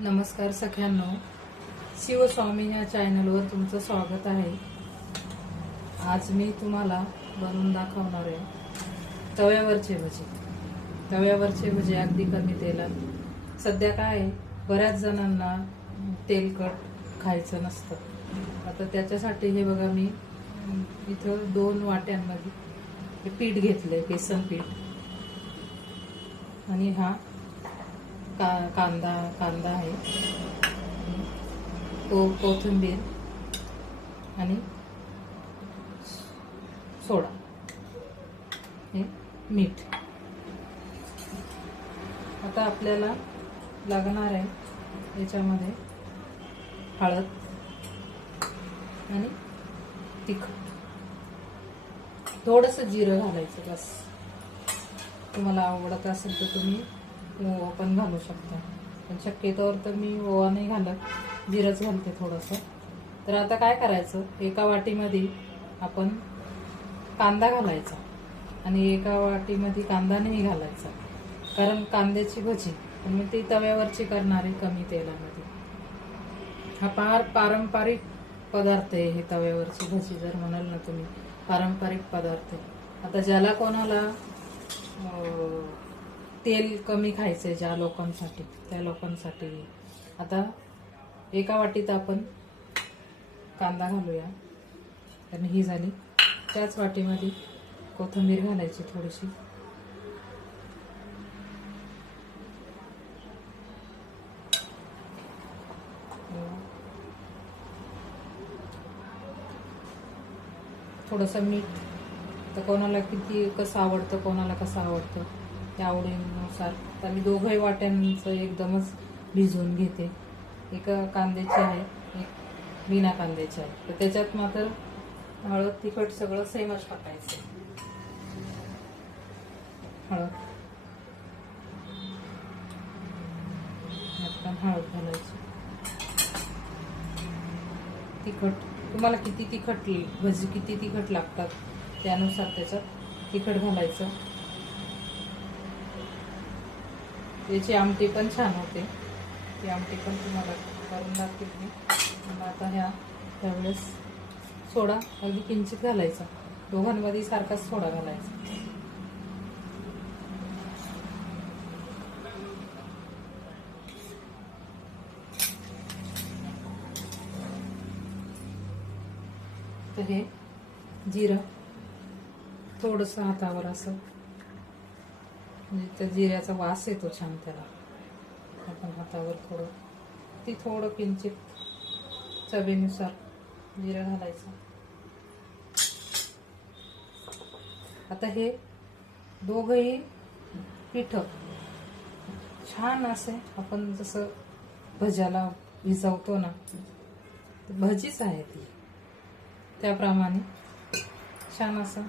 नमस्कार सगळ्यांनो, शिवस्वामी या चॅनलवर तुमचं स्वागत आहे। आज मी तुम्हाला बनवून दाखवणार आहे तव्यावरचे भजी। तव्यावरचे भजी अगदी कमी तेलात। सध्या काय आहे, बऱ्याच जणांना तेलकट खायचं नसतं। आता त्याच्यासाठी हे बघा, मी इथं 2 वाट्यांमध्ये पीठ घेतलंय, बेसन पीठ। आणि हा कांदा आहे, कोथिंबीर आणि सोडा, हे मीठ। आता आपल्याला लागणार आहे याच्यामध्ये हळद आणि तिखट, थोडंसं जिरं घालायचं बस। तुम्हाला आवडत असेल तर तुम्ही ओवा पण घालू शकता, पण शक्यतोवर तर मी ओवा नाही घालत, जिरंच घालते थोडंसं। तर आता काय करायचं, एका वाटीमध्ये आपण कांदा घालायचा आणि एका वाटीमध्ये कांदा नाही घालायचा, कारण कांद्याची भजी पण मी ती तव्यावरची करणार आहे कमी तेलामध्ये। हा पारंपरिक पदार्थ आहे, हे तव्यावरची भजी जर म्हणाल ना तुम्ही, पारंपरिक पदार्थ आहे। आता ज्याला कोणाला तेल कमी खायचंय, ज्या लोकांसाठी, त्या लोकांसाठी आता एका वाटीत आपण कांदा घालूया, आणि ही झाली। त्याच वाटीमध्ये कोथिंबीर घालायची थोडीशी, थोडंसं मीठ। तर कोणाला किती कसं आवडतं, कोणाला कसं आवडतं त्या आवडीनुसार। तर मी 2 वाट्यांचं एकदमच भिजवून घेते। एक कांद्याची आहे, एक बिना कांद्याची आहे। तर त्याच्यात मात्र हळद तिखट सगळं सेमच टाकायचं। हळद हळद घालायची, तिखट तुम्हाला किती तिखट, भजी किती तिखट लागतात त्यानुसार त्याच्यात तिखट घालायचं। त्याची आमटी पण छान होते, ती आमटी पण तुम्हाला करून दाखवेल मी। आता त्यावेळेस सोडा अगदी किंचित घालायचा, दोघांमध्ये सारखाच सोडा घालायचा। तर हे जिरं थोडंसं हातावर असं, म्हणजे त्या जिऱ्याचा वास येतो छान त्याला, आपण हातावर थोडं किंचित चवीनुसार जिरं घालायचं। आता हे दोघंही पीठ छान असे आपण जसं भज्याला भिजवतो ना, भजीच आहे ती, त्याप्रमाणे छान असं।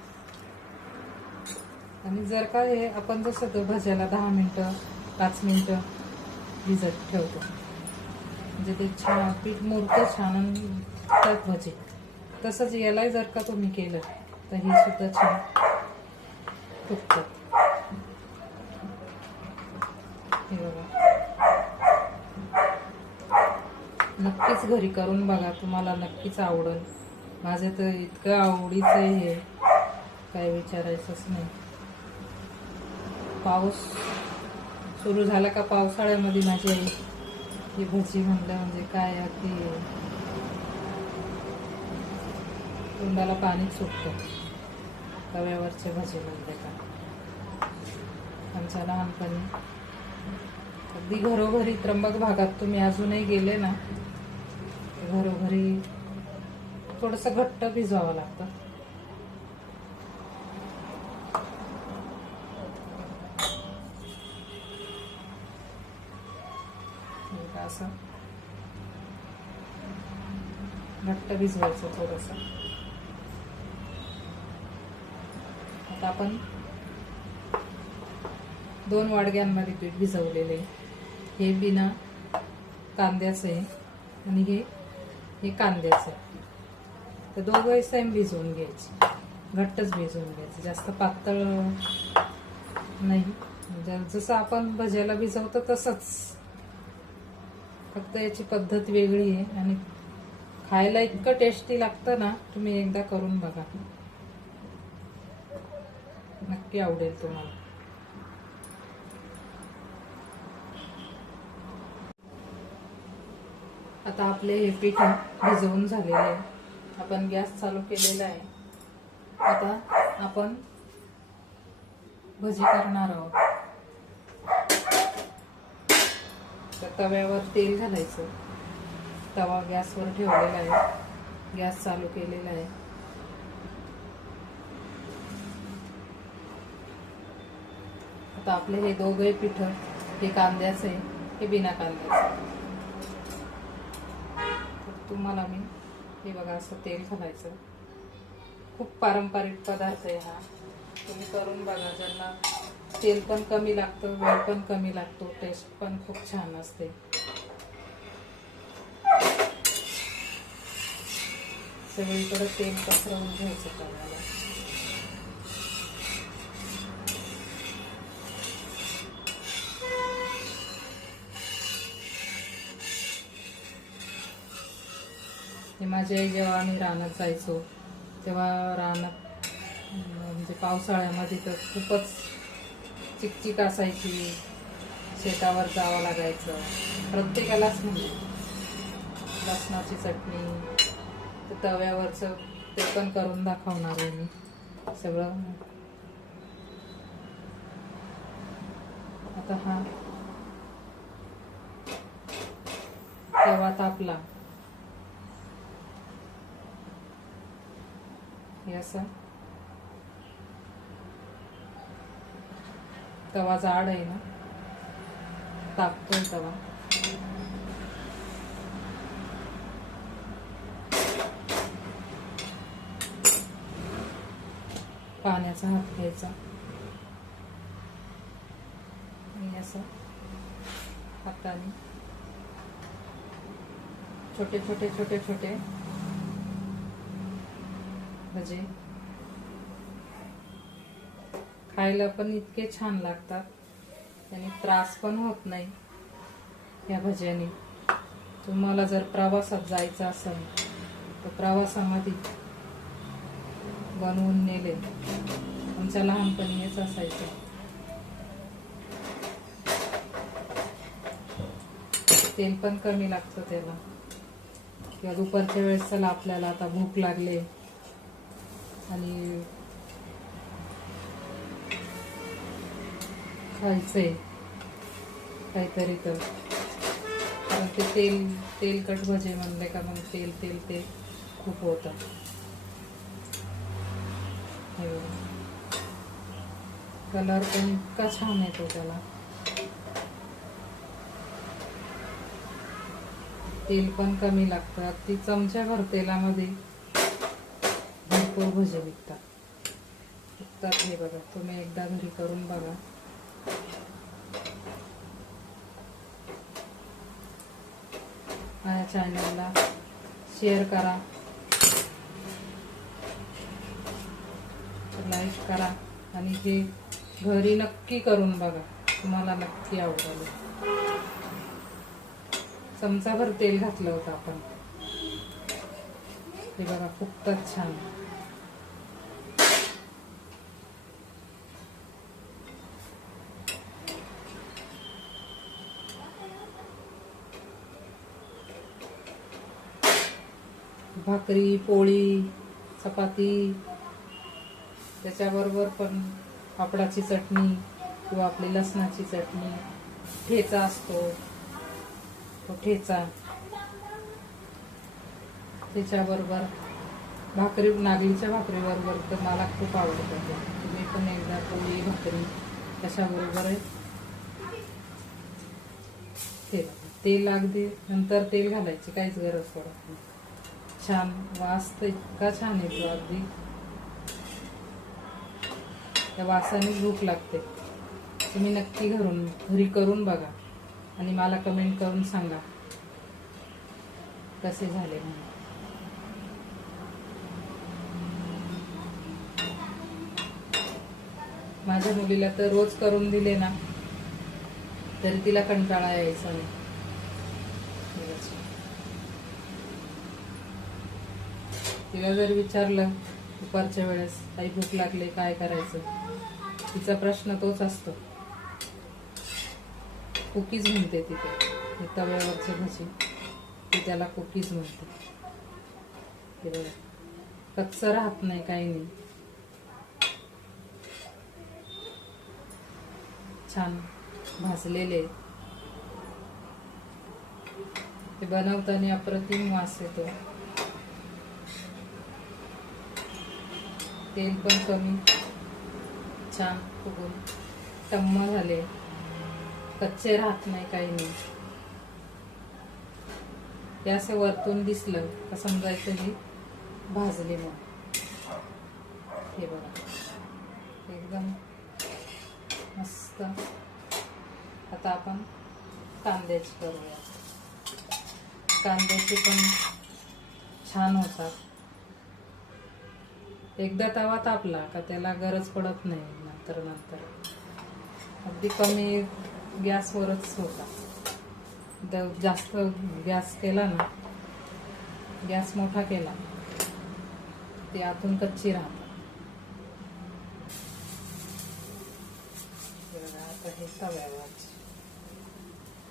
आणि जर का हे आपण जसं तो भज्याला 10 मिनिटं 5 मिनिटं भिजत ठेवतो, म्हणजे ते छान पीठ मुरतं छान आणि त्यात भजी, तसंच याला जर का तुम्ही केलं तर हे सुद्धा छान फुगतं। हे बघा, नक्कीच घरी करून बघा, तुम्हाला नक्कीच आवडेल। माझे तर इतकं आवडीचं आहे हे, काय विचारायचंच नाही। पाऊस सुरू झाला का पावसाळ्यामध्ये माझी आई ही भजी म्हणलं म्हणजे काय, अगदी तोंडाला पाणी सुटतं। तव्यावरचे भजी म्हणले का आमच्या लहानपणी अगदी घरोघरी, त्र्यंबक भागात तुम्ही अजूनही गेले ना, घरोघरी थोडंसं घट्ट भिजवावं लागतं। असं घट्ट भिजवायचं थोडंसं। आता आपण 2 वाडग्यांमध्ये पीठ भिजवलेले, हे बिना कांद्याचं आहे आणि हे कांद्याचं आहे। तर दोघंही सेम भिजवून घ्यायचे, घट्टच भिजवून घ्यायचे, जास्त पातळ नाही, जसं आपण भज्याला भिजवतो तसंच फक्त याची पद्धत वेगळी आहे आणि खायला इतकं टेस्टी लागतं ना, तुम्ही एकदा करून बघा, नक्की आवडेल तुम्हाला. आता आपले हे पीठ भिजवून झालेले आहे. आपण गॅस चालू केलेला आहे. आता आपण भजी करणार आहोत. तर तव्यावर तेल घालायचं. तवा गॅसवर ठेवलेला आहे, गॅस चालू केलेला आहे. आता आपले हे दोघे पीठ, हे कांद्याचं आहे, हे बिना कांद्याचं. तुम्हाला मी हे बघा असं तेल घालायचं. खूप पारंपरिक पदार्थ आहे हा, तुम्ही करून बघा. ज्यांना तेल पण कमी लागतं, वेळ पण कमी लागतो, टेस्ट पण खूप छान असते. सगळीकडे तेल पसरवून घ्यायचं तव्याला. हे माझी आई, जेव्हा आम्ही रानात जायचो तेव्हा रानात म्हणजे पावसाळ्यामध्ये तर खूपच चिकचिक असायची. शेतावर जावं लागायचं प्रत्येकालाच. म्हणजे लसणाची चटणी, तर तव्यावरचं ते पण करून दाखवणार आहे मी सगळं. आता हा तवा तापला, हे असं तवा जाड आहे ना, तापतोय तवा. पाण्याचा हात घ्यायचा आणि असं हाताने छोटे छोटे छोटे छोटे भजे. खायला पण इतके छान लागतात आणि त्रास पण होत नाही या भज्याने. तुम्हाला जर प्रवासात जायचं असेल तर प्रवासामध्ये बनवून नेले. आमच्या लहानपणी हेच असायचं. तेल पण कमी लागतं त्याला. किंवा दुपारच्या वेळेस चला आपल्याला आता भूक लागली आणि खायचंय काहीतरी, तर कारण ते तेलकट भजे म्हणले का मग तेल खूप होतं. कलर पण इतका छान येतो त्याला. तेल पण कमी लागतं. अगदी चमच्याभर तेलामध्ये भरपूर भजे विकतात. हे बघा, तुम्ही एकदा घरी करून बघा. माझ्या चॅनलला शेअर करा, लाईक करा आणि हे घरी नक्की करून बघा, तुम्हाला नक्की आवडेल. चमचाभर तेल घातलं होतं आपण. हे बघा, फुगतात छान. भाकरी, पोळी, चपाती, त्याच्याबरोबर पण पापडाची चटणी किंवा आपली लसणाची चटणी, ठेचा असतो तो ठेचा, त्याच्याबरोबर भाकरी, नागलीच्या भाकरीबरोबर तर मला खूप आवडतं. तुम्ही पण एकदा पोळी भाकरी त्याच्याबरोबर तेल अगदी नंतर तेल घालायची काहीच गरज पडत नाही. छान वास तर इतका छान येतो, अगदी त्या वासाने भूक लागते. तुम्ही नक्की घरी करून बघा आणि मला कमेंट करून सांगा कसे झाले म्हणून. माझ्या मुलीला तर रोज करून दिले ना तरी तिला कंटाळा यायचा नाही. भजी. तिला जर विचारलं दुपारच्या वेळेस काही भूक लागली काय करायचं, तिचा प्रश्न तोच असतो. कुकीज म्हणते तिथे, हे तव्यावरचे भजी ती त्याला कुकीज म्हणते. हे बघा, कच्चं राहत नाही काही नाही, छान भाजलेले. ते बनवताना अप्रतिम वास येतो. तेल पण कमी, छान फुगून टम्म झाले, कच्चे राहत नाही काही नाही. ते असं वरतून दिसलं का समजायचं ही भाजले म्हणून. हे बघा, एकदम मस्त. आता आपण कांद्याची करूया. कांद्याची पण छान होतात. एकदा तवा तापला का त्याला गरज पडत नाही नंतर नंतर. अगदी कमी गॅसवरच होता. जास्त गॅस केला ना, गॅस मोठा केला ते आतून कच्ची राहतात. आता हे तव्यावरची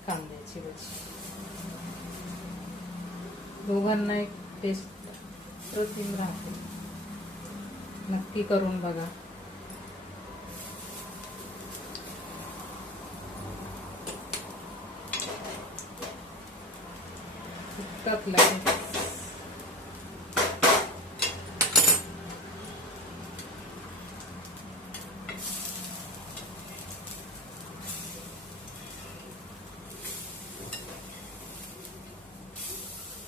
कांद्याची भजी, दोघांना एक टेस्ट अप्रतिम राहते. नक्की करून बघा. फुकतात लगेच.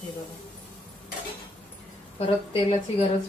हे बघा, परत तेलाची गरज